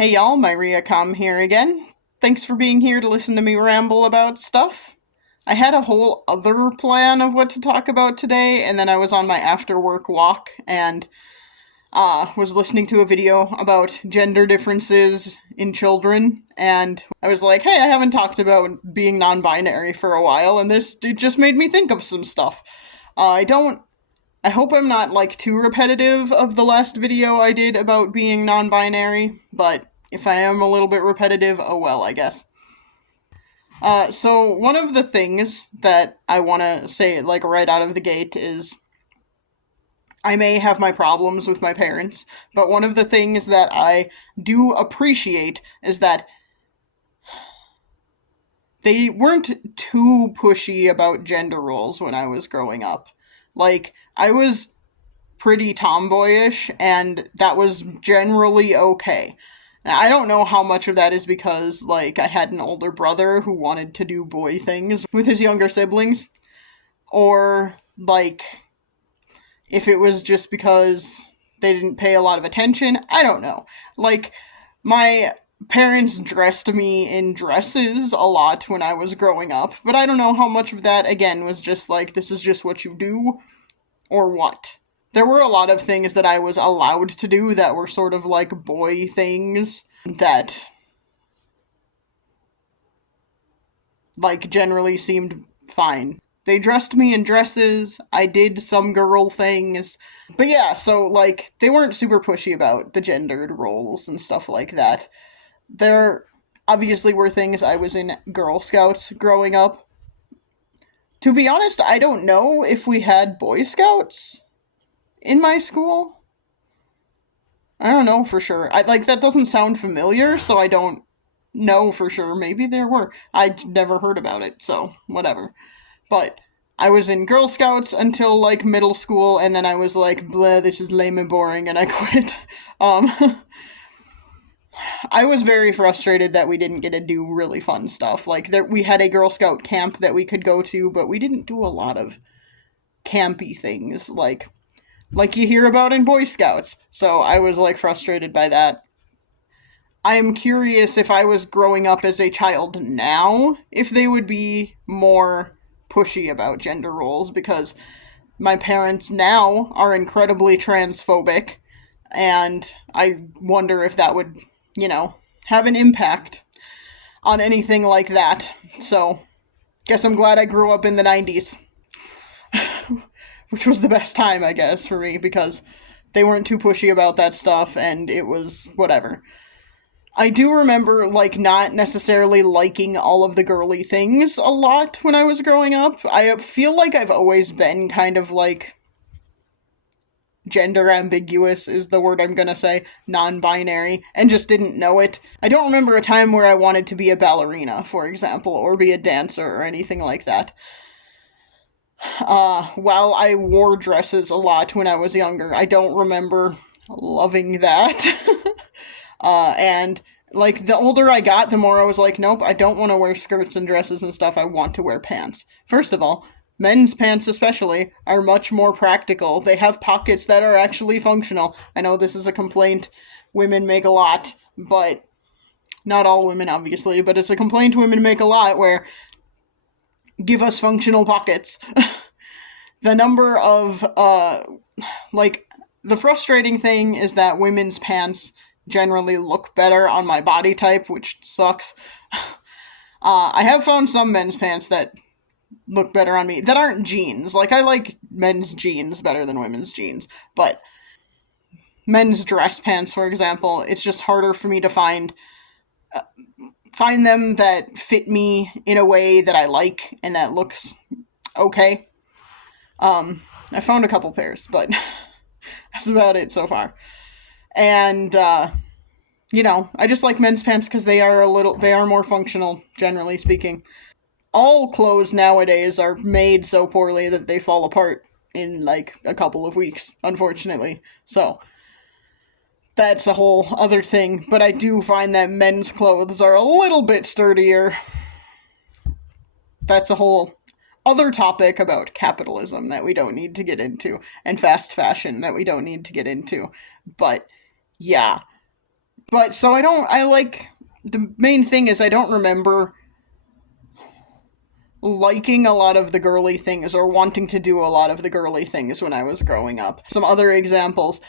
Hey y'all, Myria Com here again. Thanks for being here to listen to me ramble about stuff. I had a whole other plan of what to talk about today, and then I was on my after work walk and was listening to a video about gender differences in children, and I was like, hey, I haven't talked about being non binary for a while, and it just made me think of some stuff. I don't I hope I'm not like too repetitive of the last video I did about being non-binary, but if I am a little bit repetitive, oh well, I guess. So one of the things that I want to say like right out of the gate is I may have my problems with my parents, but one of the things that I do appreciate is that they weren't too pushy about gender roles when I was growing up. Like, I was pretty tomboyish, and that was generally okay. Now, I don't know how much of that is because, like, I had an older brother who wanted to do boy things with his younger siblings, or, like, if it was just because they didn't pay a lot of attention. I don't know. Like, my parents dressed me in dresses a lot when I was growing up, but I don't know how much of that, again, was just like, this is just what you do, or what. There were a lot of things that I was allowed to do that were sort of like boy things that, like, generally seemed fine. They dressed me in dresses, I did some girl things. But yeah, so, like, they weren't super pushy about the gendered roles and stuff like that. There obviously were things. I was in Girl Scouts growing up. To be honest, I don't know if we had Boy Scouts in my school. I don't know for sure. I like that doesn't sound familiar, so I don't know for sure. Maybe there were. I'd never heard about it, so whatever. But I was in Girl Scouts until like middle school, and then I was like, bleh, this is lame and boring, and I quit. Um, I was very frustrated that we didn't get to do really fun stuff. Like there, we had a Girl Scout camp that we could go to, but we didn't do a lot of campy things like you hear about in Boy Scouts. So I was like frustrated by that. I'm curious if I was growing up as a child now, if they would be more pushy about gender roles, because my parents now are incredibly transphobic, and I wonder if that would, have an impact on anything like that. So, guess I'm glad I grew up in the 90s, which was the best time, I guess, for me, because they weren't too pushy about that stuff, and it was whatever. I do remember, like, not necessarily liking all of the girly things a lot when I was growing up. I feel like I've always been kind of, like, gender ambiguous is the word I'm gonna say, non-binary, and just didn't know it. I don't remember a time where I wanted to be a ballerina, for example, or be a dancer or anything like that. While I wore dresses a lot when I was younger, I don't remember loving that. And like the older I got, the more I was like, nope, I don't want to wear skirts and dresses and stuff. I want to wear pants. First of all, men's pants especially are much more practical. They have pockets that are actually functional. I know this is a complaint women make a lot, but not all women obviously, but it's a complaint women make a lot where give us functional pockets. The number of like the frustrating thing is that women's pants generally look better on my body type, which sucks. I have found some men's pants that look better on me that aren't jeans. Like, I like men's jeans better than women's jeans, but men's dress pants, for example, it's just harder for me to find them that fit me in a way that I like and that looks okay. I found a couple pairs, but that's about it so far. And I just like men's pants because they are more functional, generally speaking. All clothes nowadays are made so poorly that they fall apart in like a couple of weeks, unfortunately. So that's a whole other thing, but I do find that men's clothes are a little bit sturdier. That's a whole other topic about capitalism that we don't need to get into, and fast fashion that we don't need to get into. But yeah, But so the main thing is I don't remember liking a lot of the girly things or wanting to do a lot of the girly things when I was growing up. Some other examples.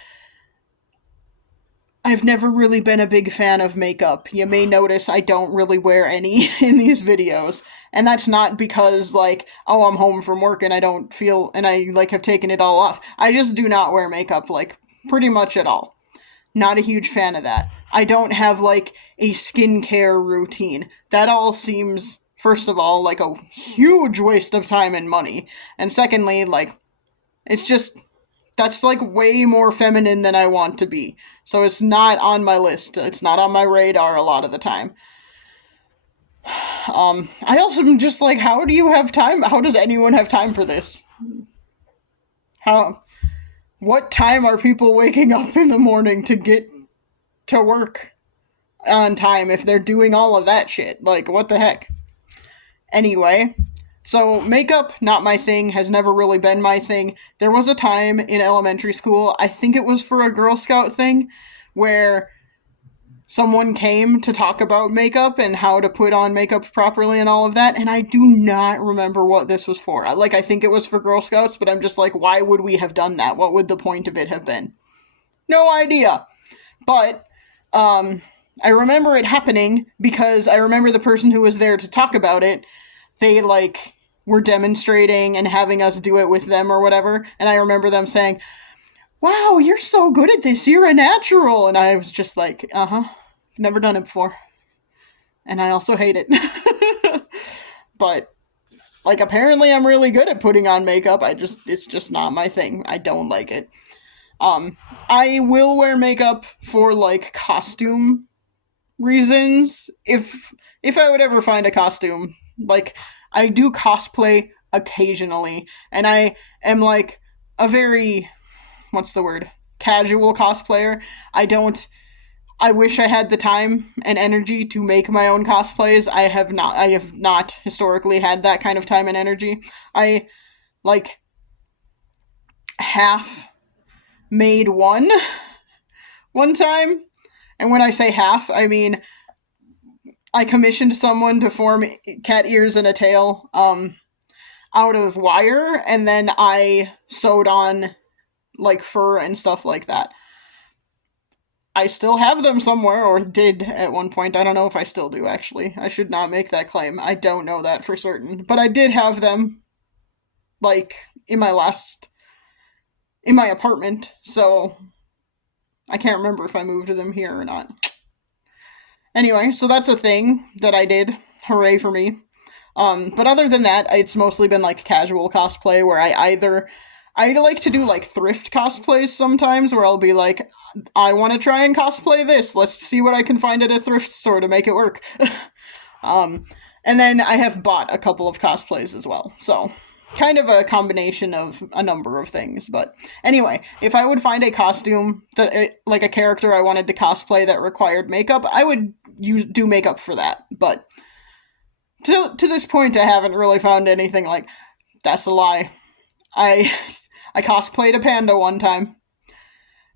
I've never really been a big fan of makeup. You may notice I don't really wear any in these videos. And that's not because, like, oh, I'm home from work and I don't feel, and I, like, have taken it all off. I just do not wear makeup, like, pretty much at all. Not a huge fan of that. I don't have, like, a skincare routine. That all seems, first of all, like a huge waste of time and money. And secondly, like, it's just, that's like way more feminine than I want to be. So it's not on my list. It's not on my radar a lot of the time. I also am just like, how do you have time? How does anyone have time for this? How? What time are people waking up in the morning to get to work on time if they're doing all of that shit? Like, what the heck? Anyway, so makeup, not my thing, has never really been my thing. There was a time in elementary school, I think it was for a Girl Scout thing, where someone came to talk about makeup and how to put on makeup properly and all of that, and I do not remember what this was for. I think it was for Girl Scouts, but I'm just like, why would we have done that? What would the point of it have been? No idea. But, I remember it happening because I remember the person who was there to talk about it, they, like, were demonstrating and having us do it with them or whatever, and I remember them saying, wow, you're so good at this, you're a natural, and I was just like, uh-huh, I've never done it before, and I also hate it. But, like, apparently I'm really good at putting on makeup, it's just not my thing, I don't like it. I will wear makeup for, like, costume reasons, if I would ever find a costume. Like, I do cosplay occasionally, and I am, like, a very, what's the word, casual cosplayer. I wish I had the time and energy to make my own cosplays. I have not historically had that kind of time and energy. I, like, half made one time, and when I say half, I mean I commissioned someone to form cat ears and a tail out of wire, and then I sewed on, like, fur and stuff like that. I still have them somewhere, or did at one point. I don't know if I still do, actually. I should not make that claim. I don't know that for certain. But I did have them, like, in my apartment, so I can't remember if I moved them here or not. Anyway, so that's a thing that I did. Hooray for me. But other than that, it's mostly been, like, casual cosplay where I like to do, like, thrift cosplays sometimes where I'll be like, I want to try and cosplay this. Let's see what I can find at a thrift store to make it work. And then I have bought a couple of cosplays as well. So, kind of a combination of a number of things. But anyway, if I would find a costume like a character I wanted to cosplay that required makeup, I would do makeup for that. But to this point, I haven't really found anything like, that's a lie. I cosplayed a panda one time,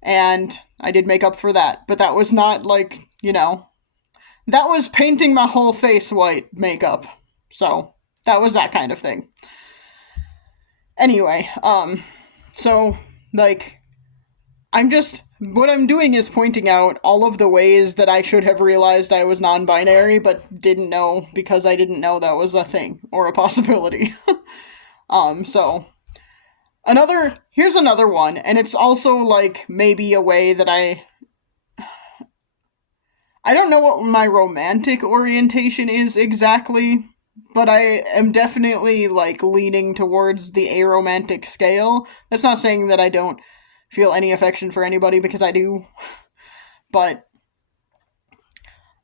and I did makeup for that, but that was not, like, that was painting my whole face white makeup, so that was that kind of thing. Anyway, so, like, what I'm doing is pointing out all of the ways that I should have realized I was non-binary, but didn't know because I didn't know that was a thing, or a possibility. So, here's another one, and it's also, like, maybe a way that I don't know what my romantic orientation is exactly, but I am definitely, like, leaning towards the aromantic scale. That's not saying that I don't feel any affection for anybody, because I do, but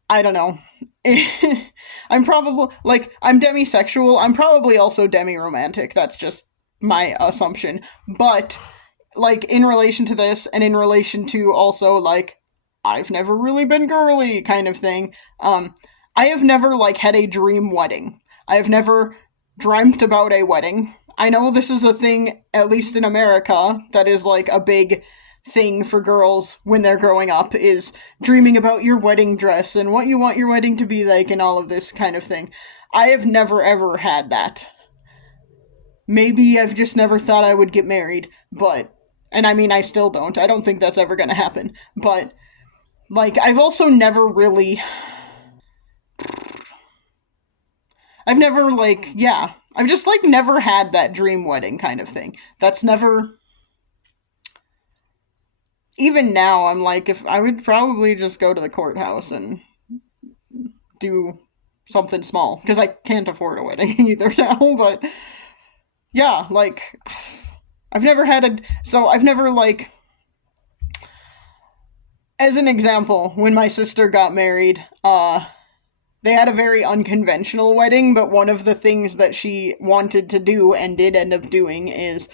I don't know. I'm demisexual, I'm probably also demi-romantic, that's just my assumption, but, like, in relation to this, and in relation to also, like, I've never really been girly kind of thing, I have never, like, had a dream wedding. I have never dreamt about a wedding. I know this is a thing, at least in America, that is, like, a big thing for girls when they're growing up is dreaming about your wedding dress and what you want your wedding to be like and all of this kind of thing. I have never ever had that. Maybe I've just never thought I would get married, but and I mean I still don't. I don't think that's ever going to happen. But like I've also never really I've never like yeah, I've just like never had that dream wedding kind of thing. That's never even now I'm like if I would probably just go to the courthouse and do something small because I can't afford a wedding either now, but yeah, like I've never like as an example, when my sister got married, they had a very unconventional wedding, but one of the things that she wanted to do and did end up doing is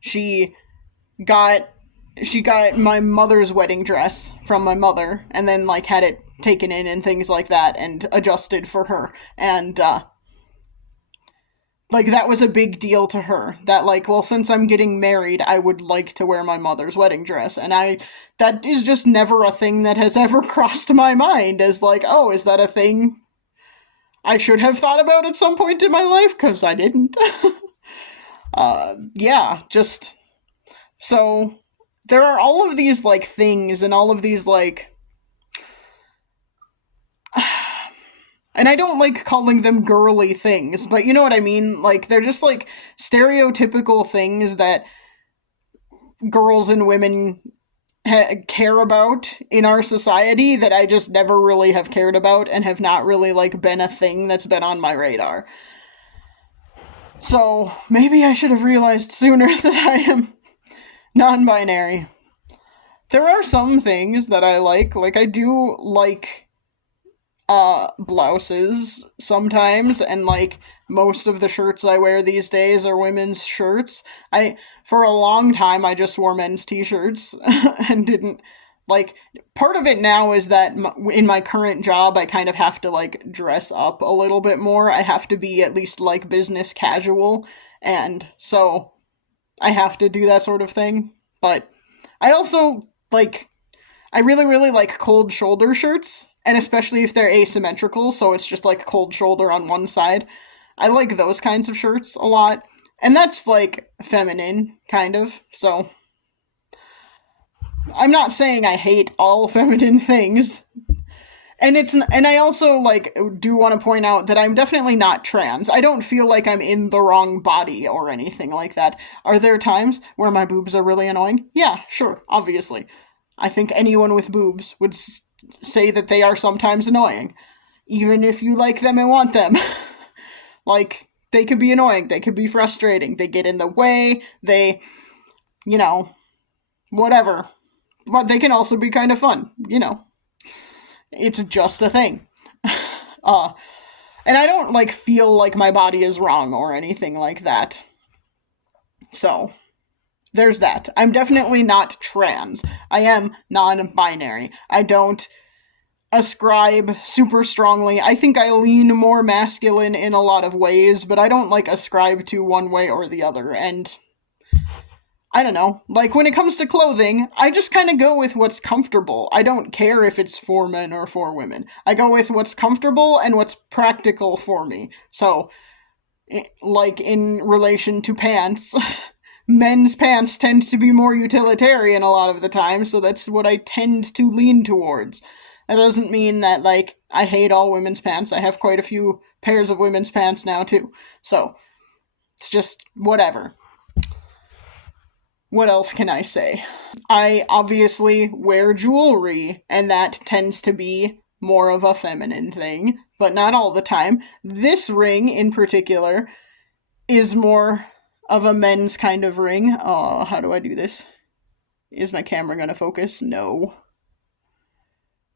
she got she got my mother's wedding dress from my mother and then like had it taken in and things like that and adjusted for her. And like that was a big deal to her that like well since I'm getting married I would like to wear my mother's wedding dress and I that is just never a thing that has ever crossed my mind as like oh is that a thing I should have thought about at some point in my life because I didn't. Yeah, just so there are all of these like things and all of these like and I don't like calling them girly things, but you know what I mean? Like, they're just like stereotypical things that girls and women care about in our society that I just never really have cared about and have not really like been a thing that's been on my radar. So maybe I should have realized sooner that I am non-binary. There are some things that I like. Like I do like blouses sometimes and like most of the shirts I wear these days are women's shirts. I for a long time I just wore men's t-shirts and didn't like part of it now is that in my current job I kind of have to like dress up a little bit more. I have to be at least like business casual and so I have to do that sort of thing. But I also like I really like cold shoulder shirts, and especially if they're asymmetrical, so it's just like cold shoulder on one side. I like those kinds of shirts a lot, and that's like feminine, kind of. So I'm not saying I hate all feminine things, and I also like do want to point out that I'm definitely not trans. I don't feel like I'm in the wrong body or anything like that. Are there times where my boobs are really annoying? Yeah, sure, obviously. I think anyone with boobs would say that they are sometimes annoying, even if you like them and want them. Like, they could be annoying, they could be frustrating, they get in the way, they, you know, whatever. But they can also be kind of fun, you know. It's just a thing. Uh, and I don't, like, feel like my body is wrong or anything like that. So, there's that. I'm definitely not trans. I am non-binary. I don't ascribe super strongly. I think I lean more masculine in a lot of ways, but I don't, like, ascribe to one way or the other. And I don't know. Like, when it comes to clothing, I just kind of go with what's comfortable. I don't care if it's for men or for women. I go with what's comfortable and what's practical for me. So, like, in relation to pants... men's pants tend to be more utilitarian a lot of the time, so that's what I tend to lean towards. That doesn't mean that, like, I hate all women's pants. I have quite a few pairs of women's pants now, too. So, it's just whatever. What else can I say? I obviously wear jewelry, and that tends to be more of a feminine thing, but not all the time. This ring, in particular, is more of a men's kind of ring. Oh, how do I do this? Is my camera gonna focus? No.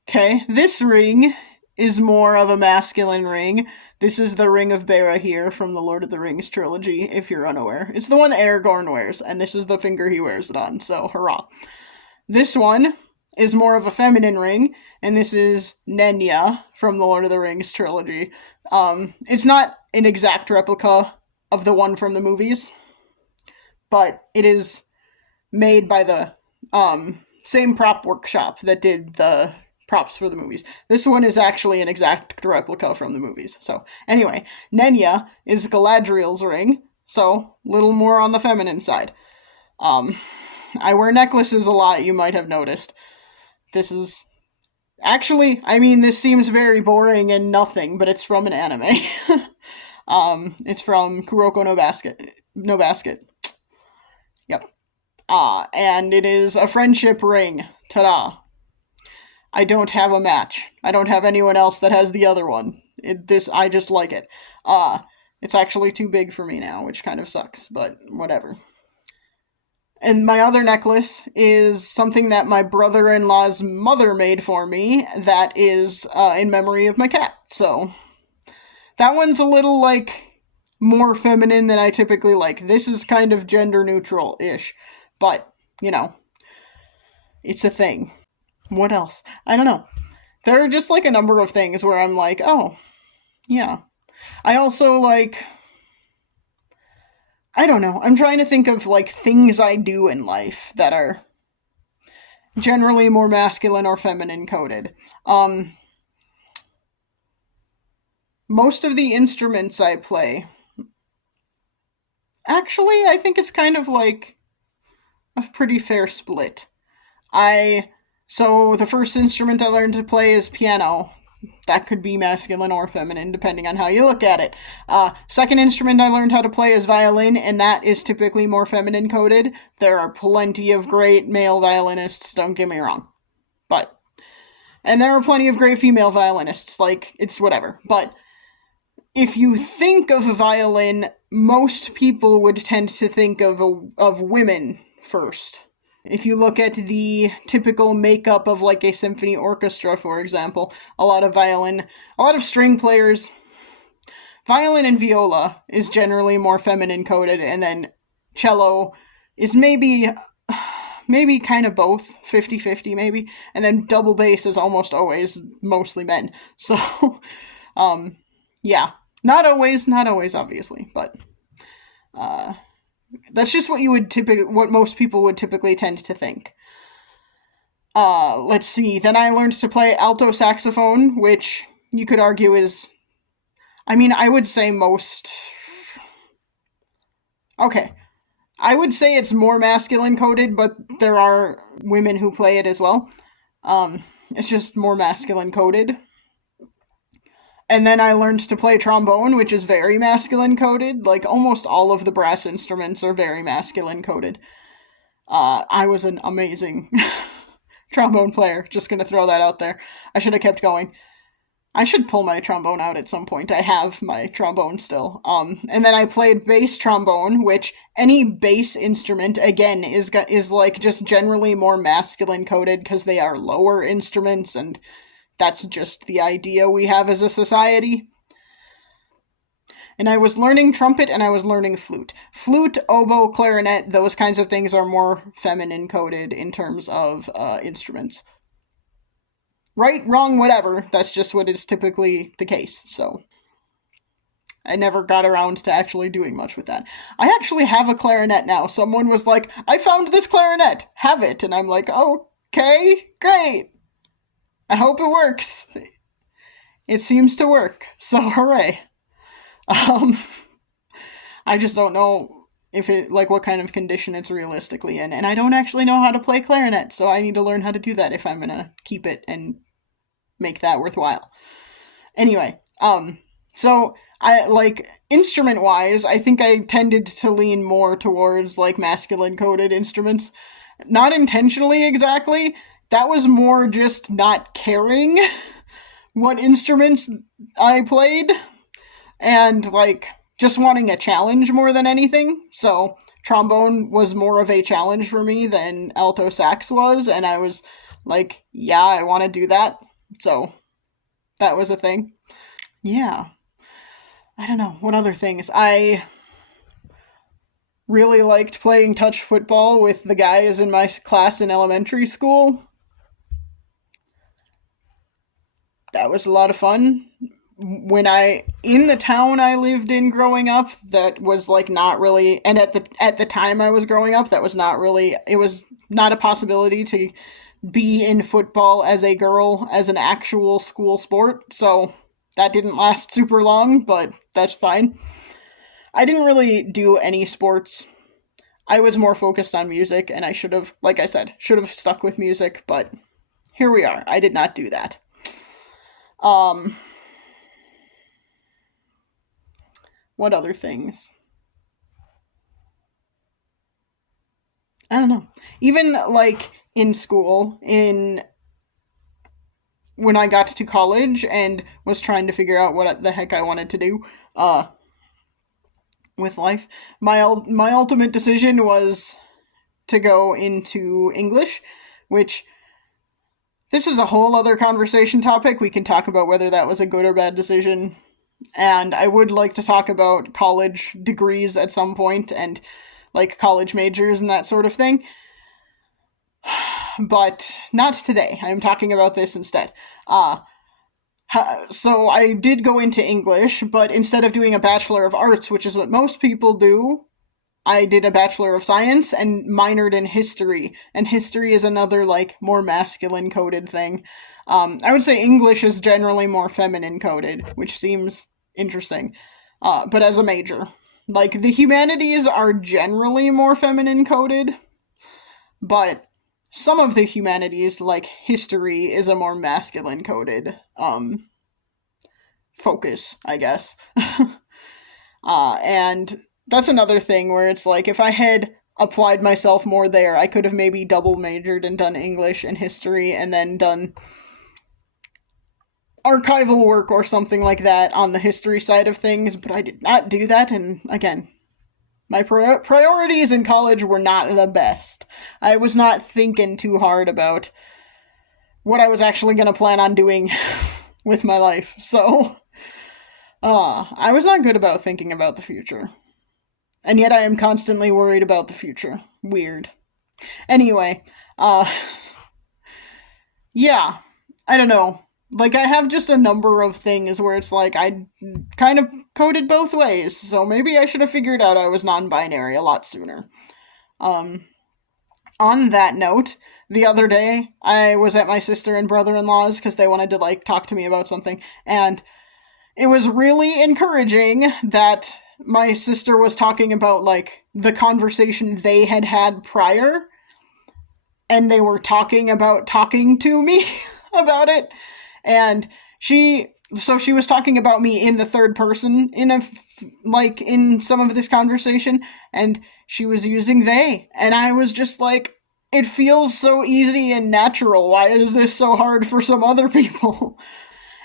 Okay, this ring is more of a masculine ring. This is the Ring of Barahir from the Lord of the Rings trilogy, if you're unaware. It's the one Aragorn wears, and this is the finger he wears it on, so hurrah. This one is more of a feminine ring, and this is Nenya from the Lord of the Rings trilogy. It's not an exact replica of the one from the movies, but it is made by the Same prop workshop that did the props for the movies. This one is actually an exact replica from the movies. So, anyway, Nenya is Galadriel's ring, so little more on the feminine side. Um, I wear necklaces a lot, you might have noticed. This is actually, I mean, this seems very boring and nothing, but it's from an anime. It's from Kuroko no Basket. No Basket. Yep. And it is a friendship ring. Ta-da. I don't have a match. I don't have anyone else that has the other one. I just like it. It's actually too big for me now, which kind of sucks, but whatever. And my other necklace is something that my brother-in-law's mother made for me that is in memory of my cat. So that one's a little, like, more feminine than I typically like. This is kind of gender neutral-ish. But, it's a thing. What else? I don't know. There are just, like, a number of things where I'm like, oh, yeah. I also, like, I don't know. I'm trying to think of, like, things I do in life that are generally more masculine or feminine coded. Most of the instruments I play, actually, I think it's kind of like a pretty fair split. So the first instrument I learned to play is piano. That could be masculine or feminine, depending on how you look at it. Second instrument I learned how to play is violin, and that is typically more feminine coded. There are plenty of great male violinists, don't get me wrong. And there are plenty of great female violinists, like, it's whatever. But if you think of a violin, most people would tend to think of women first. If you look at the typical makeup of, like, a symphony orchestra, for example, a lot of string players, violin and viola is generally more feminine coded, and then cello is maybe kind of both, 50-50 maybe, and then double bass is almost always mostly men. So, yeah. Not always, obviously, but that's just what most people would typically tend to think. Let's see. Then I learned to play alto saxophone, which you could argue is, I would say okay. I would say it's more masculine coded, but there are women who play it as well. It's just more masculine coded. And then I learned to play trombone, which is very masculine coded. Like, almost all of the brass instruments are very masculine coded. I was an amazing trombone player. Just gonna throw that out there. I should have kept going. I should pull my trombone out at some point. I have my trombone still. And then I played bass trombone, which any bass instrument, again, is like just generally more masculine coded because they are lower instruments, and that's just the idea we have as a society. And I was learning trumpet and I was learning flute. Flute, oboe, clarinet, those kinds of things are more feminine coded in terms of instruments. Right, wrong, whatever. That's just what is typically the case, so I never got around to actually doing much with that. I actually have a clarinet now. Someone was like, I found this clarinet. Have it. And I'm like, okay, great. I hope it works. It seems to work, so hooray. I just don't know if what kind of condition it's realistically in, and I don't actually know how to play clarinet, so I need to learn how to do that if I'm gonna keep it and make that worthwhile. Anyway, so instrument-wise, I think I tended to lean more towards, masculine-coded instruments. Not intentionally, exactly. That was more just not caring what instruments I played, and, just wanting a challenge more than anything. So, trombone was more of a challenge for me than alto sax was, and I was like, yeah, I want to do that. So, that was a thing. Yeah. I don't know. What other things? I really liked playing touch football with the guys in my class in elementary school. That was a lot of fun. in the town I lived in growing up, that was like not really, and at the time I was growing up, that was not really, it was not a possibility to be in football as a girl as an actual school sport. So that didn't last super long, but that's fine. I didn't really do any sports. I was more focused on music, and I should have, like I said, should have stuck with music, but here we are. I did not do that. Um, what other things? I don't know. Even like in school, in when I got to college and was trying to figure out what the heck I wanted to do uh with life, my ultimate decision was to go into English, which this is a whole other conversation topic. We can talk about whether that was a good or bad decision. And I would like to talk about college degrees at some point and like college majors and that sort of thing. But not today. I'm talking about this instead. So I did go into English, but instead of doing a Bachelor of Arts, which is what most people do, I did a Bachelor of Science and minored in history. And history is another, like, more masculine coded thing. I would say English is generally more feminine coded, which seems interesting. But as a major, like, the humanities are generally more feminine coded, but some of the humanities, like history, is a more masculine coded focus, I guess. And that's another thing where it's like if I had applied myself more there, I could have maybe double majored and done English and history and then done archival work or something like that on the history side of things, but I did not do that, and again, my priorities in college were not the best. I was not thinking too hard about what I was actually going to plan on doing with my life, so I was not good about thinking about the future. And yet I am constantly worried about the future. Weird. Anyway, yeah, I don't know. Like, I have just a number of things where it's like I kind of coded both ways, so maybe I should have figured out I was non binary a lot sooner. Um, on that note, the other day I was at my sister and brother in law's because they wanted to, like, talk to me about something, and it was really encouraging that my sister was talking about, like, the conversation they had had prior, and they were talking about talking to me about it. And she was talking about me in the third person like in some of this conversation, and she was using they, and I was just like, it feels so easy and natural. Why is this so hard for some other people?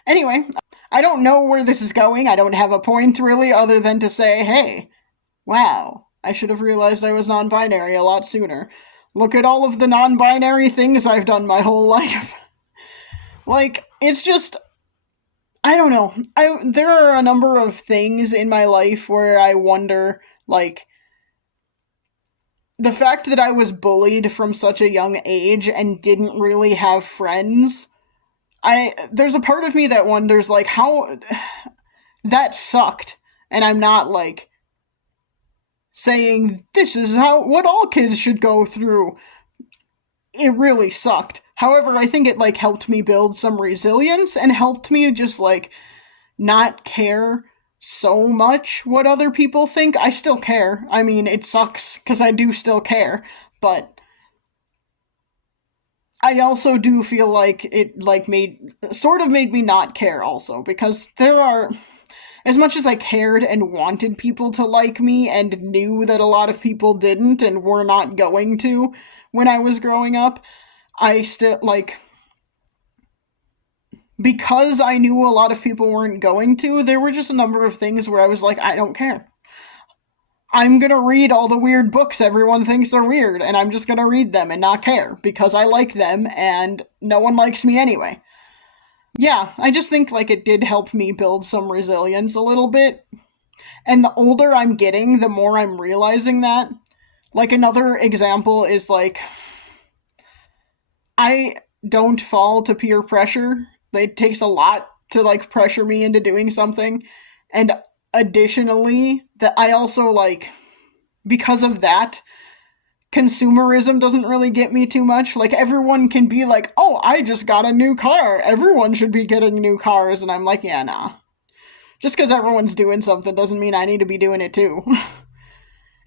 Anyway, I don't know where this is going. I don't have a point really other than to say, hey, wow, I should have realized I was non-binary a lot sooner. Look at all of the non-binary things I've done my whole life. Like, it's just, I don't know. There are a number of things in my life where I wonder, like, the fact that I was bullied from such a young age and didn't really have friends. There's a part of me that wonders, like, how that sucked. And I'm not, like, saying this is what all kids should go through. It really sucked. However, I think it, like, helped me build some resilience and helped me just, like, not care so much what other people think. I still care. I mean, it sucks because I do still care, but I also do feel like it, like, made me not care also, because there are, as much as I cared and wanted people to like me and knew that a lot of people didn't and were not going to when I was growing up, I still, like, because I knew a lot of people weren't going to, there were just a number of things where I was like, I don't care. I'm gonna read all the weird books everyone thinks are weird, and I'm just gonna read them and not care, because I like them, and no one likes me anyway. Yeah, I just think, like, it did help me build some resilience a little bit. And the older I'm getting, the more I'm realizing that. Like, another example is, like, I don't fall to peer pressure. It takes a lot to like pressure me into doing something. And additionally, that I also like, because of that, consumerism doesn't really get me too much. Like, everyone can be like, oh, I just got a new car. Everyone should be getting new cars. And I'm like, yeah, nah. Just because everyone's doing something doesn't mean I need to be doing it too.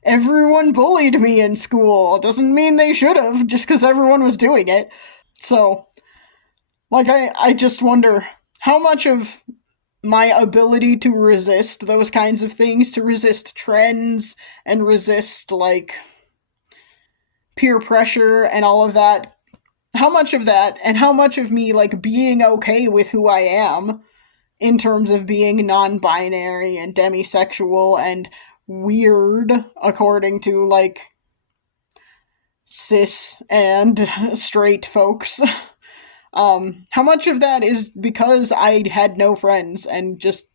Everyone bullied me in school. Doesn't mean they should have, just because everyone was doing it. So, like, I just wonder how much of my ability to resist those kinds of things, to resist trends and resist, like, peer pressure and all of that, how much of that and how much of me, like, being okay with who I am in terms of being non-binary and demisexual and weird according to, like, cis and straight folks. How much of that is because I had no friends and just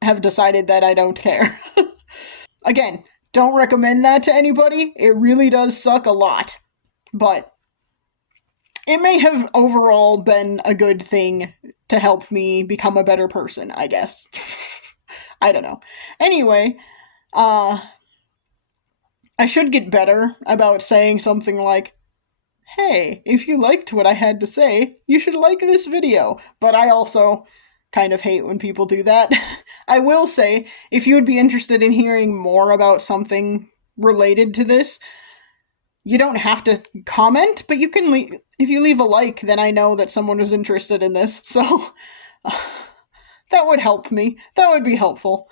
have decided that I don't care? Again, don't recommend that to anybody. It really does suck a lot. But it may have overall been a good thing to help me become a better person, I guess. I don't know. Anyway, I should get better about saying something like, hey, if you liked what I had to say, you should like this video. But I also kind of hate when people do that. I will say, if you would be interested in hearing more about something related to this, you don't have to comment, but you can if you leave a like, then I know that someone was interested in this. So that would help me. That would be helpful.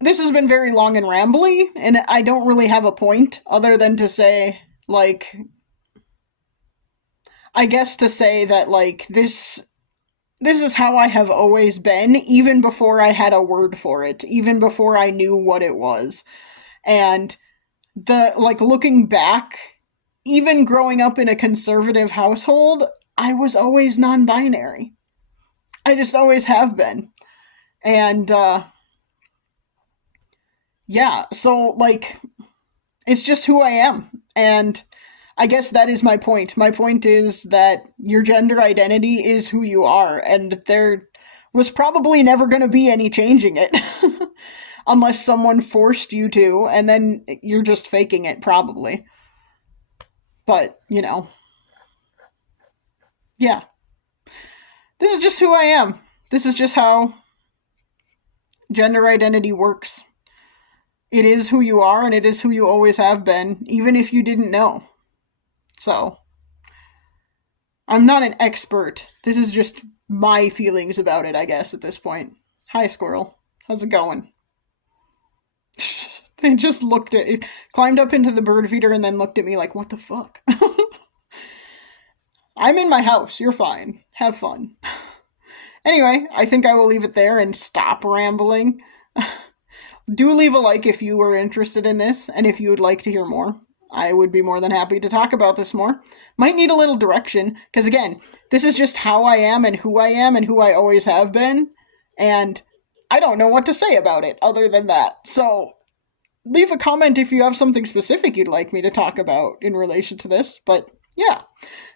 This has been very long and rambly, and I don't really have a point other than to say, like, I guess to say that, like, this is how I have always been, even before I had a word for it, even before I knew what it was. And looking back, even growing up in a conservative household, I was always non-binary. I just always have been. And, yeah, so, like, it's just who I am. And I guess that is my point. My point is that your gender identity is who you are, and there was probably never going to be any changing it. Unless someone forced you to, and then you're just faking it, probably. But, yeah. This is just who I am. This is just how gender identity works. It is who you are, and it is who you always have been, even if you didn't know. So, I'm not an expert. This is just my feelings about it, I guess, at this point. Hi, squirrel. How's it going? They just looked at it, climbed up into the bird feeder, and then looked at me like, what the fuck? I'm in my house. You're fine. Have fun. Anyway, I think I will leave it there and stop rambling. Do leave a like if you were interested in this, and if you would like to hear more. I would be more than happy to talk about this more. Might need a little direction, because again, this is just how I am and who I always have been, and I don't know what to say about it other than that. So, leave a comment if you have something specific you'd like me to talk about in relation to this, but yeah.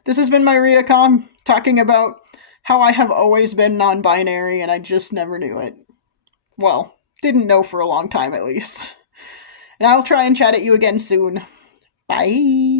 This has been my Riacom, talking about how I have always been non-binary and I just never knew it. Well, didn't know for a long time at least. And I'll try and chat at you again soon. Bye!